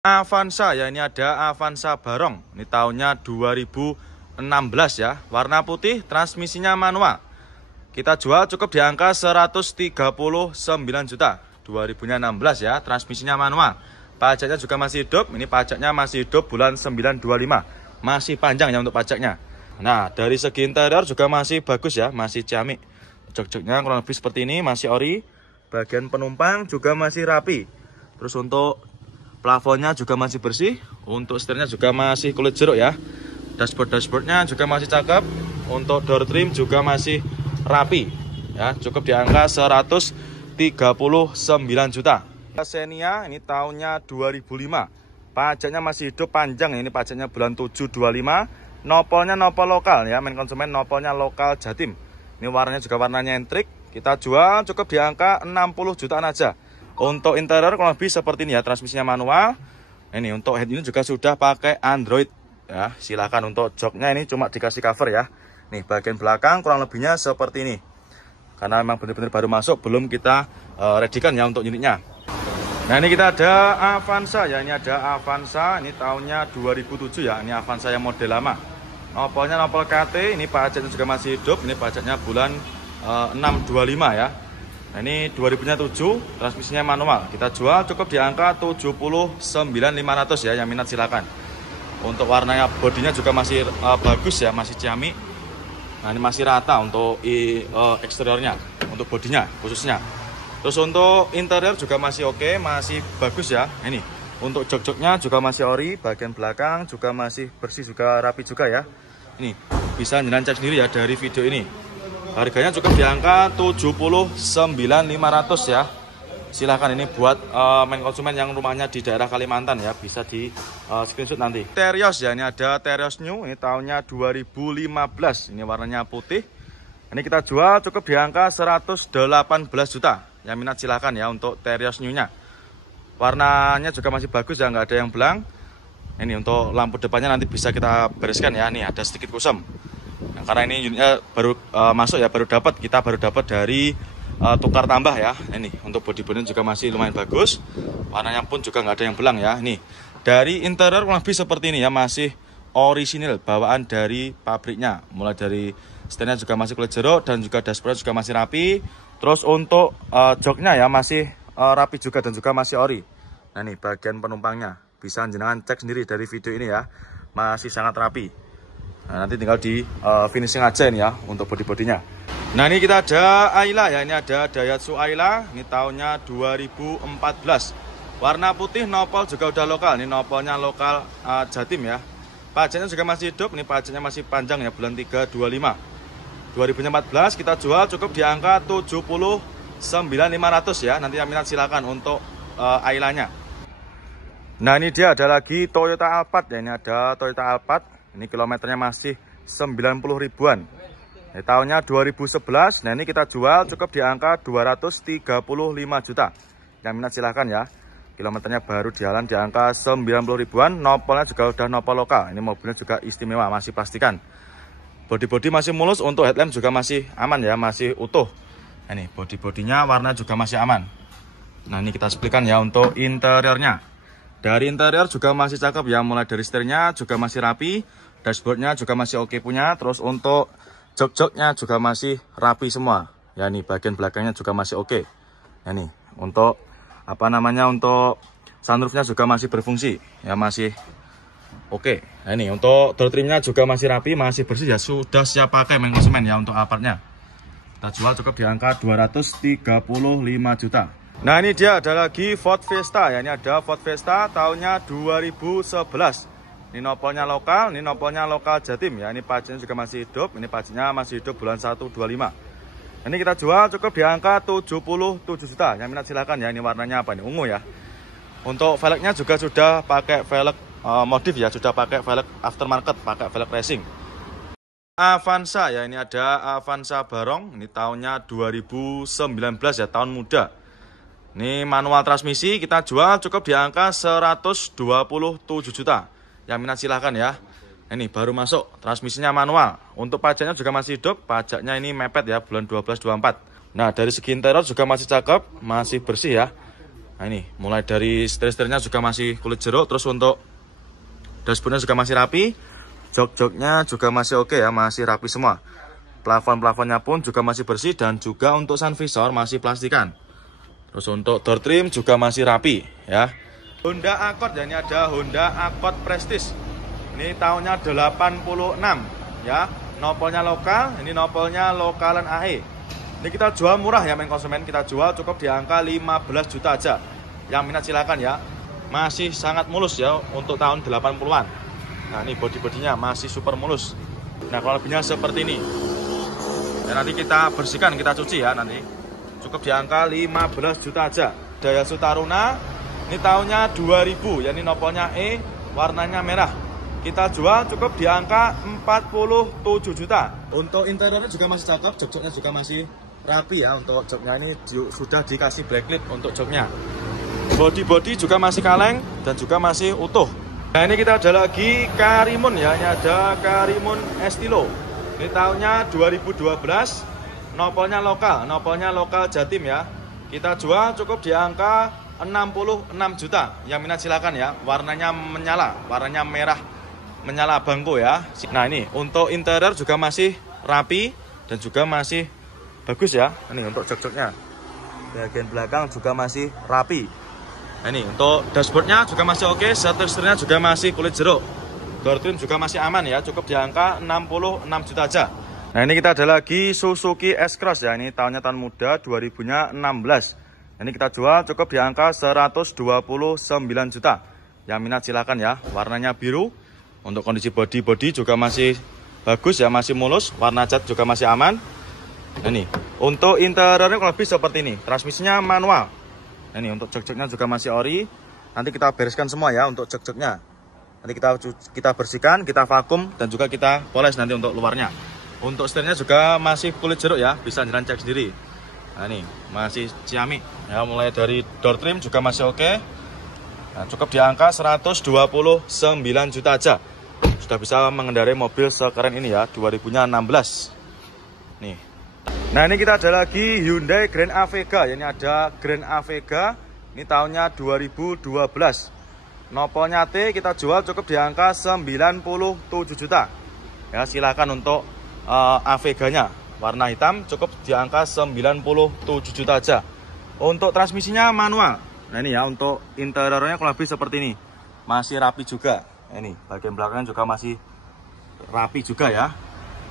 Avanza ya, ini ada Avanza Barong. Ini tahunnya 2016 ya. Warna putih, transmisinya manual. Kita jual cukup di angka 139 juta. 2016 ya, transmisinya manual. Pajaknya juga masih hidup. Ini pajaknya masih hidup bulan 925. Masih panjang ya untuk pajaknya. Nah, dari segi interior juga masih bagus ya, masih ciamik. Jok-joknya kurang lebih seperti ini, masih ori. Bagian penumpang juga masih rapi. Terus untuk plafonnya juga masih bersih. Untuk setirnya juga masih kulit jeruk ya. Dashboardnya juga masih cakep. Untuk door trim juga masih rapi ya. Cukup di angka 139 juta. Xenia ini tahunnya 2005. Pajaknya masih hidup panjang. Ini pajaknya bulan 725. Nopolnya nopol lokal ya. Main konsumen nopolnya lokal Jatim. Ini warnanya juga warnanya nyentrik. Kita jual cukup di angka 60 jutaan aja. Untuk interior kurang lebih seperti ini ya, transmisinya manual. Ini untuk head unit juga sudah pakai Android ya. Silakan untuk joknya ini cuma dikasih cover ya. Nih bagian belakang kurang lebihnya seperti ini. Karena memang benar-benar baru masuk, belum kita readykan ya untuk unitnya. Nah, ini kita ada Avanza ya, ini ada Avanza, ini tahunnya 2007 ya. Ini Avanza yang model lama. Nopolnya nopol KT, ini pajaknya juga masih hidup. Ini pajaknya bulan 625 ya. Nah, ini 2007, transmisinya manual. Kita jual cukup di angka 79.500 ya, yang minat silakan. Untuk warnanya, bodinya juga masih bagus ya, masih ciamik. Nah, ini masih rata untuk eksteriornya, untuk bodinya khususnya. Terus untuk interior juga masih oke, masih bagus ya. Ini untuk jok-joknya juga masih ori, bagian belakang juga masih bersih, juga rapi juga ya. Ini bisa jenengan cek sendiri ya dari video ini. Harganya cukup di angka 79.500 ya. Silahkan ini buat main konsumen yang rumahnya di daerah Kalimantan ya, bisa di screenshot nanti. Terios ya, ini ada Terios New, ini tahunnya 2015. Ini warnanya putih. Ini kita jual cukup di angka 118 juta. Yang minat silahkan ya untuk Terios New-nya. Warnanya juga masih bagus ya, nggak ada yang belang. Ini untuk lampu depannya nanti bisa kita bereskan ya. Nih ada sedikit kusam. Nah, karena ini unitnya baru masuk ya, kita baru dapat dari tukar tambah ya. Ini untuk bodi-bodinya juga masih lumayan bagus. Warnanya pun juga nggak ada yang belang ya. Nih dari interior kurang lebih seperti ini ya, masih orisinil bawaan dari pabriknya. Mulai dari setirnya juga masih kulit jeruk dan juga dashboard juga masih rapi. Terus untuk joknya ya masih rapi juga dan juga masih ori. Nah nih bagian penumpangnya bisa jenengan cek sendiri dari video ini ya, masih sangat rapi. Nah, nanti tinggal di finishing aja ini ya untuk bodi-bodinya. Nah, ini kita ada Ayla ya, ini ada Daihatsu Ayla, ini tahunnya 2014. Warna putih, nopol juga udah lokal. Ini nopolnya lokal Jatim ya. Pajaknya juga masih hidup, ini pajaknya masih panjang ya, bulan 325. 2014 kita jual cukup di angka 79.500 ya. Nanti yang minat silakan untuk Ayla-nya. Nah, ini dia ada lagi Toyota Alphard ya, ini ada Toyota Alphard. Ini kilometernya masih 90 ribuan. Ini tahunnya 2011. Nah, ini kita jual cukup di angka 235 juta. Yang minat silahkan ya. Kilometernya baru jalan di angka 90 ribuan. Nopolnya juga udah nopol lokal. Ini mobilnya juga istimewa, masih pastikan. Bodi-bodi masih mulus, untuk headlamp juga masih aman ya, masih utuh. Nah, ini bodi-bodinya warna juga masih aman. Nah, ini kita seplikan ya untuk interiornya. Dari interior juga masih cakep ya, mulai dari setirnya juga masih rapi, dashboardnya juga masih oke punya. Terus untuk jok-joknya juga masih rapi semua. Ya, nih bagian belakangnya juga masih oke. Ya, nih untuk untuk sunroofnya juga masih berfungsi ya, masih oke. Nah, ini untuk door trimnya juga masih rapi, masih bersih ya, sudah siap pakai main konsumen ya untuk Alphardnya. Kita jual cukup di angka 235 juta. Nah, ini dia ada lagi Ford Fiesta ya, ini ada Ford Fiesta tahunnya 2011. Ini nopolnya lokal, ini nopolnya lokal Jatim ya. Ini pajaknya juga masih hidup, ini pajaknya masih hidup bulan 125. Ini kita jual cukup di angka 77 juta. Yang minat silakan ya, ini warnanya apa nih? Ungu ya. Untuk velgnya juga sudah pakai velg modif ya, sudah pakai velg aftermarket, pakai velg racing. Avanza ya, ini ada Avanza Barong, ini tahunnya 2019 ya, tahun muda. Ini manual transmisi, kita jual cukup di angka 127 juta. Yang minat silahkan ya. Ini baru masuk, transmisinya manual. Untuk pajaknya juga masih hidup, pajaknya ini mepet ya, bulan 12-24. Nah, dari segi interior juga masih cakep, masih bersih ya. Nah ini, mulai dari setir-setirnya juga masih kulit jeruk. Terus untuk dashboardnya juga masih rapi. Jok-joknya juga masih oke ya, masih rapi semua. Plafon-plafonnya pun juga masih bersih. Dan juga untuk sun visor masih plastikan. Terus untuk door trim juga masih rapi ya. Honda Accord ya, ini ada Honda Accord Prestige. Ini tahunnya 86 ya. Nopolnya lokal, ini nopolnya lokalan AE. Ini kita jual murah ya main konsumen, kita jual cukup di angka 15 juta aja. Yang minat silakan ya. Masih sangat mulus ya untuk tahun 80-an. Nah, ini bodi-bodinya masih super mulus. Nah, kalau lebihnya seperti ini. Dan nanti kita bersihkan, kita cuci ya nanti. Cukup di angka 15 juta aja. Daihatsu Taruna, ini tahunnya 2000, ya ini nopolnya E, warnanya merah. Kita jual cukup di angka 47 juta. Untuk interiornya juga masih cakep, jok-joknya juga masih rapi ya. Untuk joknya ini sudah dikasih blacklit untuk joknya. Body juga masih kaleng dan juga masih utuh. Nah ini kita ada lagi Karimun ya. Ini ada Karimun Estilo. Ini tahunnya 2012. Nopolnya lokal Jatim ya. Kita jual cukup di angka 66 juta. Yang minat silakan ya. Warnanya menyala, warnanya merah menyala bangko ya. Nah ini untuk interior juga masih rapi dan juga masih bagus ya. Ini untuk jok-joknya, bagian belakang juga masih rapi. Nah ini untuk dashboardnya juga masih oke. Setir-setirnya juga masih kulit jeruk. Door trim juga masih aman ya. Cukup di angka 66 juta aja. Nah ini kita ada lagi Suzuki S-Cross ya. Ini tahunnya tahun muda 2016. Ini kita jual cukup di angka 129 juta. Yang minat silakan ya. Warnanya biru. Untuk kondisi body juga masih bagus ya, masih mulus. Warna cat juga masih aman. Nah, ini untuk interiornya kurang lebih seperti ini. Transmisinya manual. Nah, ini untuk jok-joknya juga masih ori. Nanti kita bereskan semua ya untuk jok-joknya. Nanti kita bersihkan, kita vakum dan juga kita poles nanti untuk luarnya. Untuk setirnya juga masih kulit jeruk ya, bisa jalan cek sendiri. Nah ini masih ciamik ya, mulai dari door trim juga masih oke. Nah, cukup di angka 129 juta aja. Sudah bisa mengendarai mobil sekeren ini ya, 2016. Nih. Nah, ini kita ada lagi Hyundai Grand Avega. Ini ada Grand Avega. Ini tahunnya 2012. Nopolnya T kita jual cukup di angka 97 juta. Ya, silakan untuk Aveganya. Warna hitam cukup di angka 97 juta aja. Untuk transmisinya manual. Nah ini ya, untuk interiornya kurang lebih seperti ini. Masih rapi juga. Ini bagian belakangnya juga masih rapi juga ya.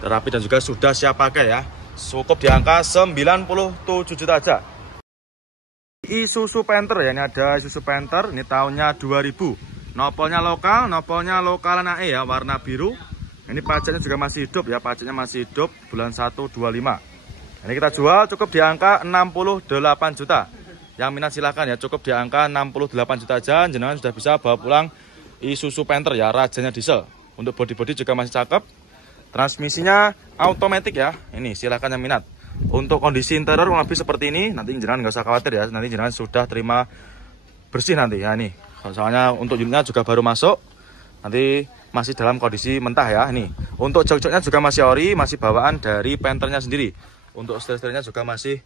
Rapi dan juga sudah siap pakai ya. Cukup di angka 97 juta aja. Isuzu Panther ya, ini ada Isuzu Panther. Ini tahunnya 2000. Nopolnya lokalan AE ya, warna biru. Ini pajaknya juga masih hidup ya, pajaknya masih hidup bulan 1 25. Ini kita jual cukup di angka 68 juta. Yang minat silahkan ya, cukup di angka 68 juta aja. Jenengan sudah bisa bawa pulang Isuzu Panther ya, rajanya diesel. Untuk body juga masih cakep. Transmisinya automatic ya. Ini silahkan yang minat. Untuk kondisi interior lebih seperti ini. Nanti jenengan nggak usah khawatir ya. Nanti jenengan sudah terima bersih nanti ya. Ini soalnya untuk unitnya juga baru masuk. Nanti masih dalam kondisi mentah ya. Ini untuk jok-joknya juga masih ori, masih bawaan dari Panthernya sendiri. Untuk setir-setirnya juga masih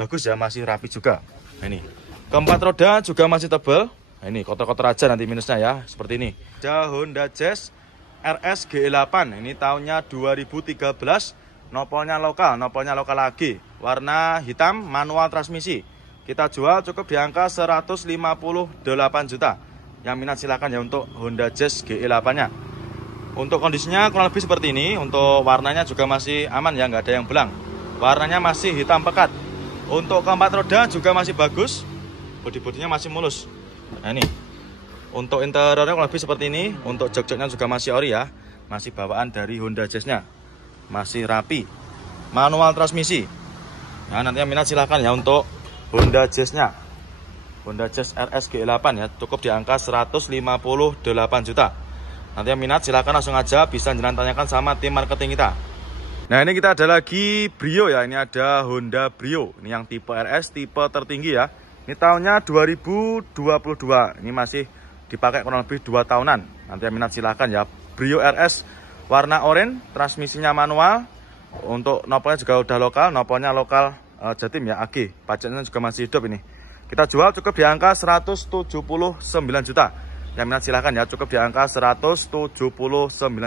bagus ya, masih rapi juga. Nah, ini keempat roda juga masih tebal. Nah, ini kotor-kotor aja nanti minusnya ya, seperti ini. Ada Honda Jazz RS GE8. Ini tahunnya 2013. Nopolnya lokal lagi. Warna hitam, manual transmisi. Kita jual cukup di angka 158 juta. Yang minat silakan ya untuk Honda Jazz GE8-nya. Untuk kondisinya kurang lebih seperti ini. Untuk warnanya juga masih aman ya, nggak ada yang belang. Warnanya masih hitam pekat. Untuk keempat roda juga masih bagus. Bodi-bodinya masih mulus. Nah ini. Untuk interiornya kurang lebih seperti ini. Untuk jok-joknya juga masih ori ya. Masih bawaan dari Honda Jazz-nya. Masih rapi. Manual transmisi. Nah nanti yang minat silahkan ya untuk Honda Jazz-nya. Honda Jazz RS GE8 ya. Cukup di angka 158 juta. Nanti yang minat silahkan langsung aja. Bisa jangan tanyakan sama tim marketing kita. Nah ini kita ada lagi Brio ya. Ini ada Honda Brio. Ini yang tipe RS, tipe tertinggi ya. Ini tahunnya 2022. Ini masih dipakai kurang lebih 2 tahunan. Nanti yang minat silahkan ya. Brio RS warna oranye, transmisinya manual. Untuk nopolnya juga udah lokal. Nopolnya lokal Jatim ya, AG. Pajaknya juga masih hidup ini. Kita jual cukup di angka 179 juta. Yang minat silahkan ya, cukup di angka 179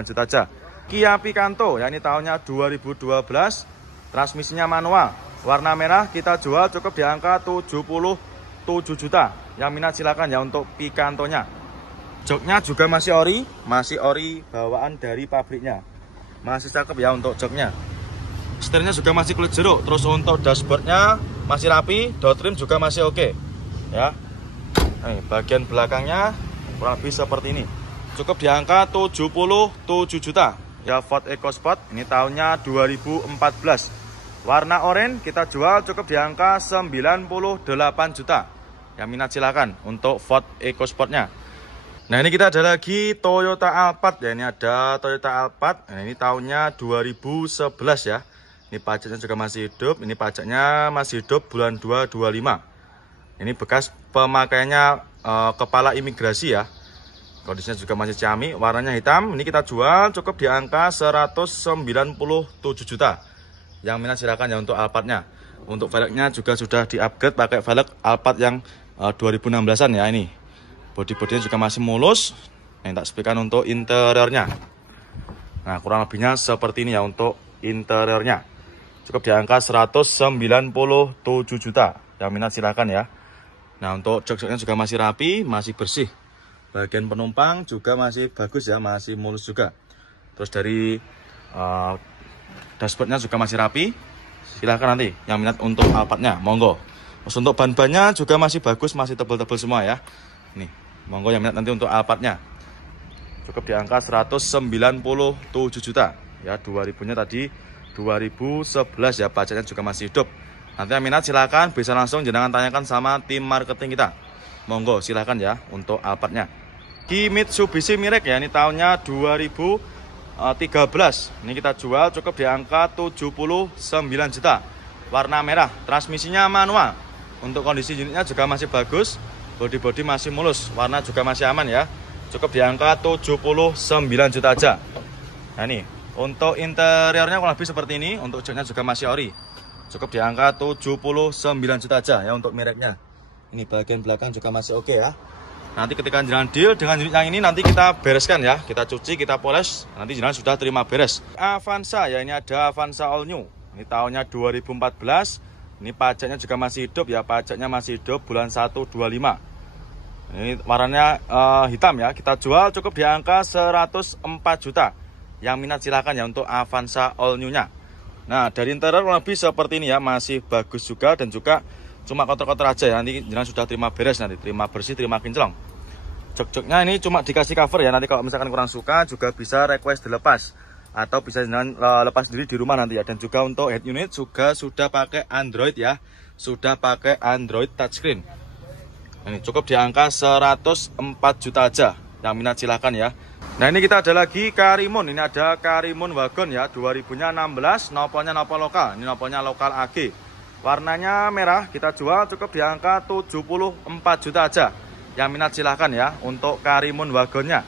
juta aja. Kia Picanto, ya ini tahunnya 2012, transmisinya manual, warna merah, kita jual cukup di angka 77 juta. Yang minat silahkan ya untuk Picantonya. Joknya juga masih ori bawaan dari pabriknya. Masih cakep ya untuk joknya. Setirnya juga masih kulit jeruk. Terus untuk dashboardnya masih rapi, door trim juga masih oke. Ya. Nih, bagian belakangnya kurang lebih seperti ini. Cukup di angka 77 juta. Ya, Ford EcoSport, ini tahunnya 2014. Warna oranye kita jual cukup di angka 98 juta. Yang minat silakan untuk Ford EcoSportnya. Nah, ini kita ada lagi Toyota Alphard ya. Ini ada Toyota Alphard. Nah, ini tahunnya 2011 ya. Ini pajaknya juga masih hidup. Ini pajaknya masih hidup bulan 2 25. Ini bekas pemakaiannya kepala imigrasi ya. Kondisinya juga masih ciamik, warnanya hitam. Ini kita jual cukup di angka 197 juta. Yang minat silakan ya untuk Alphardnya. Untuk velgnya juga sudah di-upgrade pakai velg Alphard yang 2016-an ya ini. Bodi-bodinya juga masih mulus. Nah, tak sepikan untuk interiornya. Nah, kurang lebihnya seperti ini ya untuk interiornya. Cukup di angka 197 juta. Yang minat silakan ya. Nah, untuk jok-joknya juga masih rapi, masih bersih. Bagian penumpang juga masih bagus ya, masih mulus juga. Terus dari dashboardnya juga masih rapi. Silahkan nanti yang minat untuk Alphardnya, monggo. Terus untuk ban-bannya juga masih bagus, masih tebal-tebal semua ya. Nih, monggo yang minat nanti untuk Alphardnya. Cukup di angka 197 juta. Ya, 2000-nya tadi 2011 ya, pajaknya juga masih hidup. Nanti yang minat silakan bisa langsung jangan tanyakan sama tim marketing kita. Monggo silahkan ya untuk Alphardnya. Di Mitsubishi Mirage ya, ini tahunnya 2013. Ini kita jual cukup di angka 79 juta. Warna merah, transmisinya manual. Untuk kondisi unitnya juga masih bagus. Bodi-bodi masih mulus, warna juga masih aman ya. Cukup di angka 79 juta aja. Nah ini, untuk interiornya kurang lebih seperti ini. Untuk joknya juga masih ori. Cukup di angka 79 juta aja ya untuk Mirage-nya. Ini bagian belakang juga masih oke ya. Nanti ketika jalan deal dengan unit yang ini nanti kita bereskan ya. Kita cuci, kita poles. Nanti jalan sudah terima beres. Avanza ya, ini ada Avanza All New. Ini tahunnya 2014. Ini pajaknya juga masih hidup ya. Pajaknya masih hidup bulan 1 25. Ini warnanya hitam ya. Kita jual cukup di angka 104 juta. Yang minat silakan ya untuk Avanza All New-nya. Nah, dari interior lebih seperti ini ya. Masih bagus juga dan juga cuma kotor-kotor aja ya, nanti jalan sudah terima beres, nanti terima bersih, terima kinclong. Jok-joknya ini cuma dikasih cover ya, nanti kalau misalkan kurang suka juga bisa request dilepas. Atau bisa jalan lepas sendiri di rumah nanti ya. Dan juga untuk head unit juga sudah pakai Android ya. Sudah pakai Android touchscreen. Ini cukup di angka 104 juta aja. Yang minat silahkan ya. Nah ini kita ada lagi Karimun, ini ada Karimun Wagon ya, 2000-nya 16, nopolnya nopol lokal, ini nopolnya lokal AG. Warnanya merah, kita jual cukup di angka 74 juta aja. Yang minat silahkan ya untuk Karimun Wagonnya.